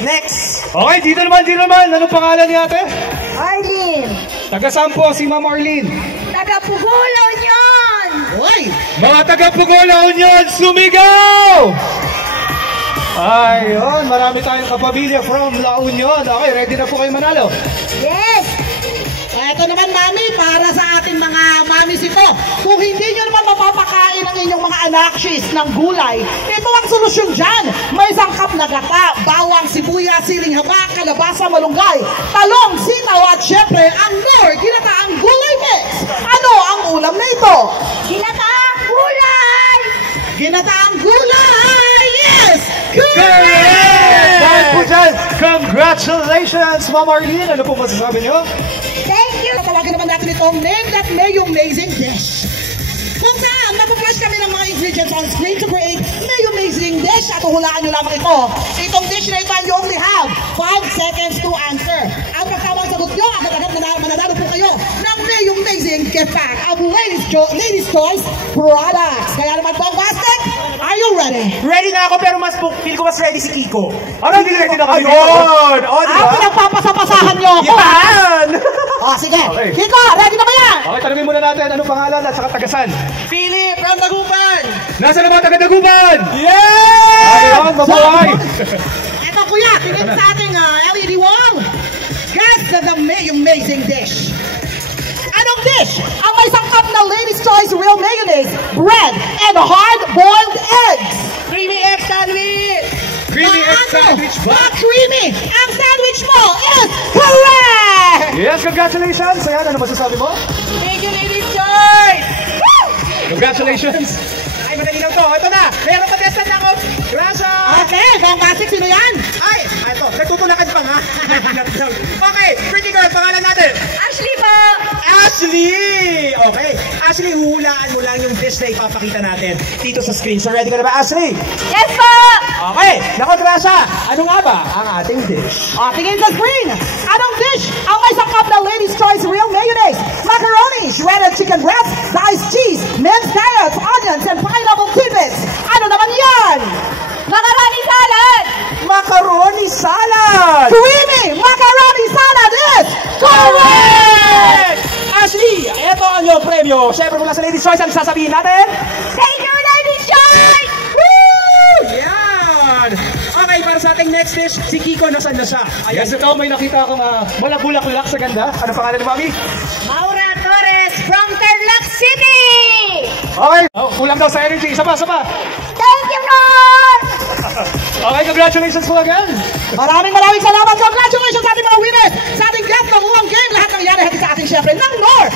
Next. Okay, dito naman. Anong pangalan ni ate? Arlene. Taga-saan po si Ma'am Arlene? Taga-Pugo, La Union. Uy! Mga taga-Pugo, La Union, sumigaw! Ayun, marami tayong kapamilya from La Union. Okay, ready na po kayo manalo? Yes. Ito naman, mami, para sa ating mga mamis ito. Kung hindi nyo naman mapapakain ang inyong mga anakshis ng gulay, ito ang solusyon dyan. May sangkap na gata, bawang, sibuyas, siling haba, kalabasa, malunggay, talong, sitaw, at syempre, ang Nor Ginataang Gulay Mix. Ano ang ulam na ito? Ginataang gulay. Ginataang gulay! Yes! Correct! Dahil po dyan, congratulations, Ma'am Arlene. Ano po masasabi nyo? Thank you. Tawagin naman natin itong Name That Amazing Dish. Kung saan, mapaprush kami ng mga ingredients on screen to create amazing dish at hulaan nyo lamang ito. Itong dish na ito, you only have 5 seconds to answer. Ang pagkawang sagot nyo, agad-agad mananalo po kayo ng amazing gift pack of Ladies' Choice products. Kaya naman po, Bastek, are you ready? Ready na ako, pero feel ko mas ready si Kiko. Ano, hindi ready na kayo? Ayun! O, diba? Pinagpapasapasahan nyo ako. Yan! O, sige. Okay. Kiko, ready na ba yan? Okay, tanungin muna natin anong pangalan at saka tagasan. Philip from Dagupan! Nasaan ang mga taga-Dagupan? Yeah! Ayun, mabuhay! Ito, kuya, tingin sa ating LED wall. Guess the amazing dish. Anong dish ang may sangkap na Ladies' Choice Real Mayonnaise, bread, and hard-boiled eggs? Creamy egg sandwich! Creamy egg sandwich ba? Creamy! Ang sandwich mo is correct! Yes, congratulations! Ayan, ano masasabi mo? Thank you, Ladies' Choice! Congratulations! Ay, madali lang to. Ito na. Meron pa testan na ako. Gracias! Okay, Bang Basik, sino yan? Ay, ito. Nagtutulakan pa nga. Okay, pretty girl, pangalan natin. Ashley po. Ashley! Okay. Ashley, huhulaan mo lang yung dish na ipapakita natin dito sa screen. So, ready ka na ba, Ashley? Yes po. Okay. Nako, Gracia. Ano nga ba ang ating dish? Tingin sa screen. Anong dish ang may sangkap na Ladies' Choice Real Mayonnaise, macaroni, shredded chicken breast, diced cheese, minced carrots, onions, and pineapple tidbits? Ano naman yan? Macaroni salad. Macaroni salad! Creamy macaroni salad is correct! Ashley, ito ang iyong premyo. Siyempre mula sa Ladies' Choice, ang sasabihin natin? Thank you, Ladies' Choice. Woo! Yan! Okay, para sa ating next dish, si Kiko, nasan na siya? Yes, ikaw may nakita akong malabulak-ulak sa ganda. Ano pangalan ni Mami? Maura Torres from Tarlac City. Okay. Oh, kulang daw sa energy. Isa pa. Thank you, Lord. Okay, congratulations po again. Maraming salamat. Congratulations sa ating mga winners, sa ating guest ng Uwang Game. Lahat ng yan ay hatid sa ating syempre ng Nor